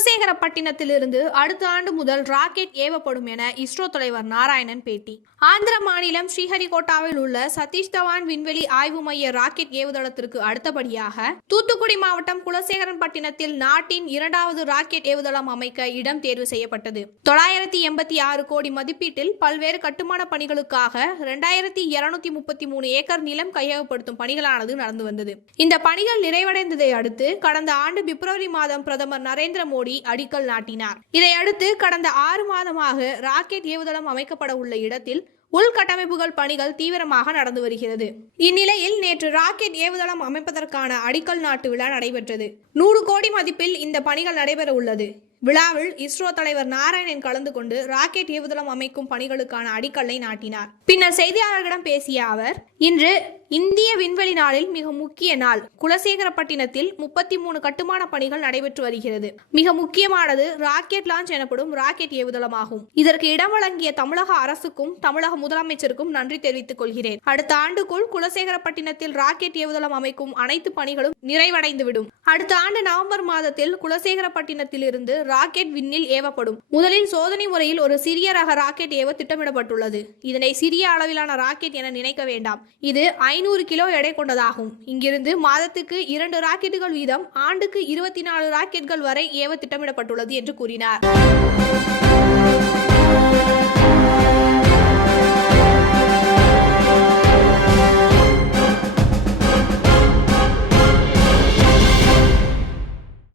குலசேகரப்பட்டினத்திலிருந்து அடுத்த ஆண்டு முதல் ராக்கெட் ஏவப்படும் என இஸ்ரோ தலைவர் நாராயணன் பேட்டி. ஆந்திர மாநிலம் ஸ்ரீஹரிகோட்டாவில் உள்ள சதீஷ் தவான் விண்வெளி ஆய்வு மைய ராக்கெட் ஏவுதளத்திற்கு அடுத்தபடியாக தூத்துக்குடி மாவட்டம் குலசேகரன்பட்டினத்தில் நாட்டின் இரண்டாவது ராக்கெட் ஏவுதளம் அமைக்க இடம் தேர்வு செய்யப்பட்டது. தொள்ளாயிரத்தி எண்பத்தி ஆறு கோடி மதிப்பீட்டில் பல்வேறு கட்டுமான பணிகளுக்காக இரண்டாயிரத்தி இருநூத்தி முப்பத்தி மூணு ஏக்கர் நிலம் கையகப்படுத்தும் பணிகளானது நடந்து வந்தது. இந்த பணிகள் நிறைவடைந்ததை அடுத்து கடந்த ஆண்டு பிப்ரவரி மாதம் பிரதமர் நரேந்திர மோடி அடிக்கல் நாட்டினார். இதையடுத்து கடந்த ஆறு மாதமாக ராக்கெட் ஏவுதளம் அமைக்கப்பட உள்ள இடத்தில் உள்கட்டமைப்புகள் பணிகள் தீவிரமாக நடந்து வருகிறது. இந்நிலையில் நேற்று ராக்கெட் ஏவுதளம் அமைப்பதற்கான அடிக்கல் நாட்டு விழா நடைபெற்றது. நூறு கோடி மதிப்பில் இந்த பணிகள் நடைபெற உள்ளது. விழாவில் இஸ்ரோ தலைவர் நாராயணன் கலந்து கொண்டு ராக்கெட் ஏவுதளம் அமைக்கும் பணிகளுக்கான அடிக்கல்லை நாட்டினார். பின்னர் செய்தியாளர்களிடம் பேசிய அவர் இன்று இந்திய விண்வெளி நாளில் மிக முக்கிய நாள். குலசேகரப்பட்டினத்தில் முப்பத்தி மூணு கட்டுமான பணிகள் நடைபெற்று வருகிறது. மிக முக்கியமானது ராக்கெட் லான்ச் எனப்படும் ராக்கெட் ஏவுதளமாகும். இதற்கு இடம் வழங்கிய தமிழக அரசுக்கும் தமிழக முதலமைச்சருக்கும் நன்றி தெரிவித்துக் கொள்கிறேன். அடுத்த ஆண்டுக்குள் குலசேகரப்பட்டினத்தில் ராக்கெட் ஏவுதளம் அமைக்கும் அனைத்து பணிகளும் நிறைவடைந்துவிடும். அடுத்த ஆண்டு நவம்பர் மாதத்தில் குலசேகரப்பட்டினத்தில் இருந்து ராக்கெட் விண்ணில் ஏவப்படும். முதலில் சோதனை முறையில் ஒரு சிறிய ரக ராக்கெட் ஏவ திட்டமிடப்பட்டுள்ளது. இதனை சிறிய அளவிலான ராக்கெட் என நினைக்க வேண்டாம். இது ஐநூறு கிலோ எடை கொண்டதாகும். இங்கிருந்து மாதத்துக்கு இரண்டு ராக்கெட்டுகள் வீதம் ஆண்டுக்கு இருபத்தி நாலு ராக்கெட்கள் வரை ஏவ திட்டமிடப்பட்டுள்ளது என்று கூறினார்.